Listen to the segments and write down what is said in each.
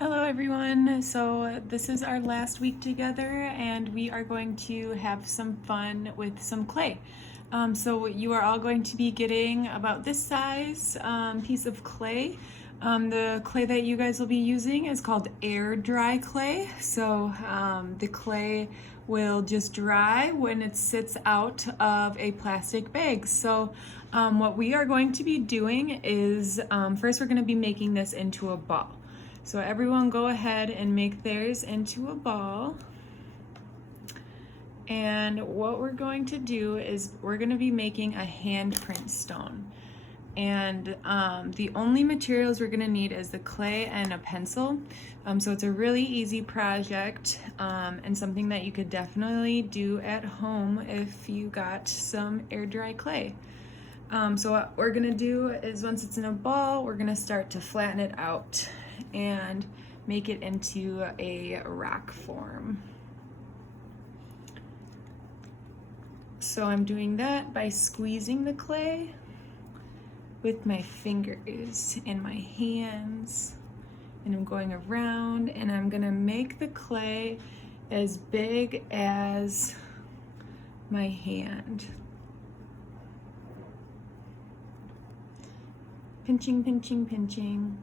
Hello everyone. So this is our last week together and we are going to have some fun with some clay. So you are all going to be getting about this size piece of clay. The clay that you guys will be using is called air dry clay. So the clay will just dry when it sits out of a plastic bag. So what we are going to be doing is first we're going to be making this into a ball. So everyone go ahead and make theirs into a ball. And what we're going to do is we're going to be making a handprint stone. And the only materials we're going to need is the clay and a pencil. So it's a really easy project and something that you could definitely do at home if you got some air dry clay. So what we're going to do is once it's in a ball, we're going to start to flatten it out and make it into a rock form. So I'm doing that by squeezing the clay with my fingers and my hands, and I'm going around and I'm gonna make the clay as big as my hand. Pinching, pinching, pinching.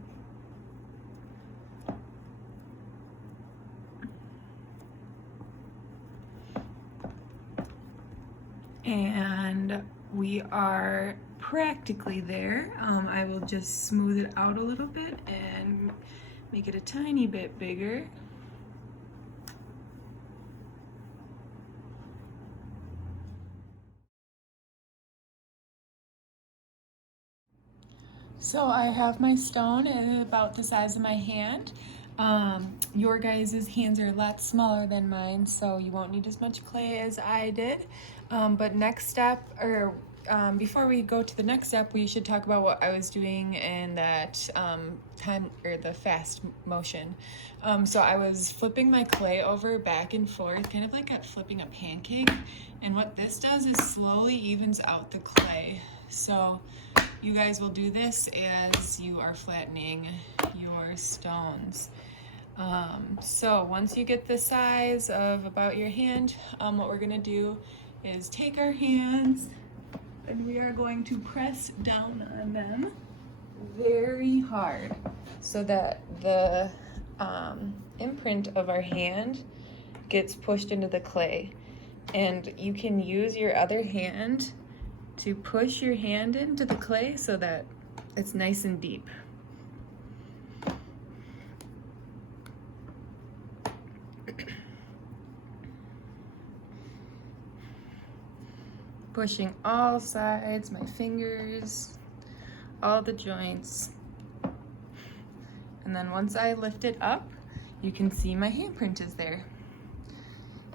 And we are practically there. I will just smooth it out a little bit and make it a tiny bit bigger. So I have my stone at about the size of my hand. Your guys' hands are a lot smaller than mine, so you won't need as much clay as I did. But next step, or before we go to the next step, we should talk about what I was doing in that time, or the fast motion. So I was flipping my clay over back and forth, kind of like flipping a pancake. And what this does is slowly evens out the clay. So you guys will do this as you are flattening your stones. So once you get the size of about your hand, what we're gonna do is take our hands and we are going to press down on them very hard so that the imprint of our hand gets pushed into the clay. And you can use your other hand to push your hand into the clay so that it's nice and deep. Pushing all sides, my fingers, all the joints. And then once I lift it up, you can see my handprint is there.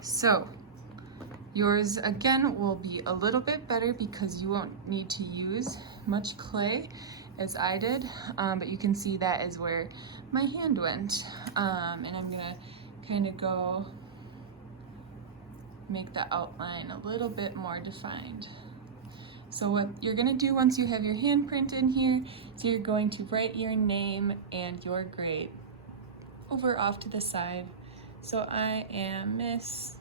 So yours again will be a little bit better because you won't need to use much clay as I did, but you can see that is where my hand went. And I'm gonna kind of go make the outline a little bit more defined. So what you're gonna do once you have your handprint in here is you're going to write your name and your grade over off to the side. So I am Miss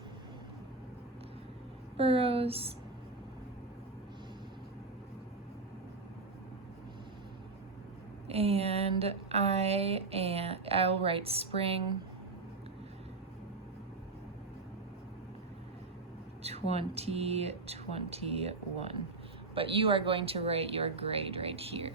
Burrows, and I'll write spring 2021, but you are going to write your grade right here.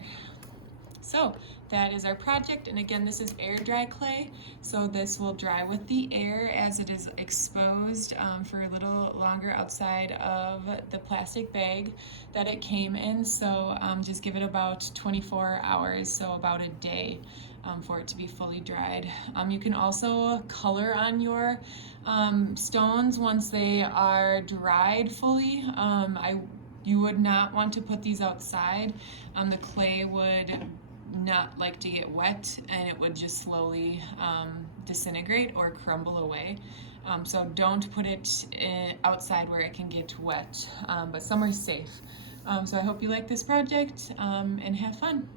So that is our project, and again, this is air dry clay, so this will dry with the air as it is exposed for a little longer outside of the plastic bag that it came in. So just give it about 24 hours, so about a day for it to be fully dried. You can also color on your stones once they are dried fully. You would not want to put these outside. The clay would not like to get wet and it would just slowly disintegrate or crumble away. So don't put it outside where it can get wet, but somewhere safe. So I hope you like this project and have fun.